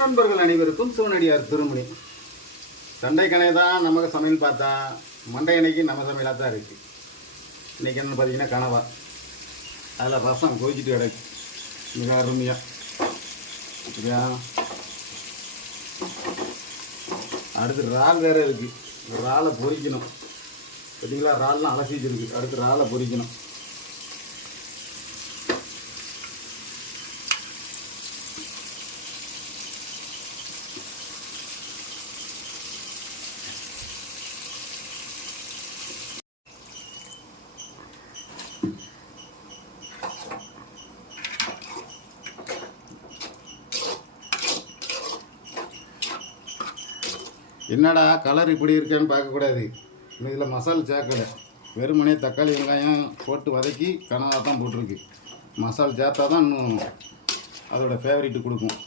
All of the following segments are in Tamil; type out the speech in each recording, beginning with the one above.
நண்பர்கள் அனைவருக்கும் சிவனடியார் திருமணி. சண்டை கணை தான் நமக்கு சமையல் பார்த்தா மண்டை அன்னைக்கு நம்ம சமையலாக தான் இருக்குது. இன்றைக்கி என்னென்னு பார்த்தீங்கன்னா கனவா, அதில் ரசம் கொதிச்சுட்டு கிடக்கு மிக அருமையாக. சரியா, அடுத்து இறால் வேறு இருக்குது. இறாலை பொரிக்கணும். பார்த்தீங்களா, இறால்லாம் அலசிட்டு இருக்குது. அடுத்து இறாலை பொரிக்கணும். என்னடா கலர் இப்படி இருக்கேன்னு பார்க்கக்கூடாது. இதில் மசாலா சேர்க்கலை, வெறுமனே தக்காளி வெங்காயம் போட்டு வதக்கி கனவா தான் போட்டிருக்கு. மசாலா சேர்த்தா தான் இன்னும் அதோட ஃபேவரேட்டு கொடுக்கும்.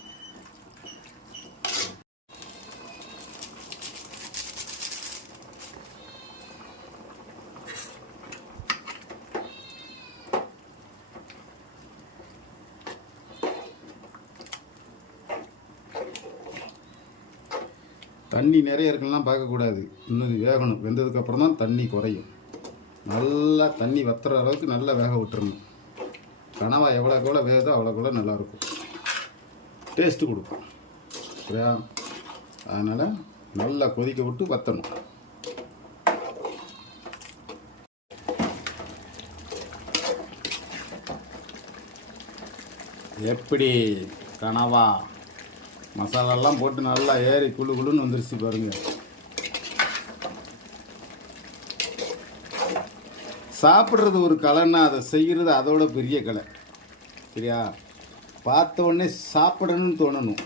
தண்ணி நிறைய இருக்குலாம் பார்க்கக்கூடாது. இன்னும் இது வேகணும். வெந்ததுக்கப்புறம் தான் தண்ணி குறையும். நல்லா தண்ணி வத்துற அளவுக்கு நல்லா வேக விட்டுறணும். கனவா எவ்வளோக்கு எவ்வளோ வேகுதோ அவ்வளோக்கு நல்லாயிருக்கும், டேஸ்ட்டு கொடுக்கும். சரியா, அதனால் நல்லா கொதிக்க விட்டு வற்றணும். எப்படி கனவா மசாலாலாம் போட்டு நல்லா ஏறி குழு குழுன்னு வந்துருச்சு பாருங்கள். சாப்பிட்றது ஒரு கலைன்னா அதை செய்கிறது அதோட பெரிய கலை. சரியா, பார்த்த உடனே சாப்பிடணும்னு தோணணும்.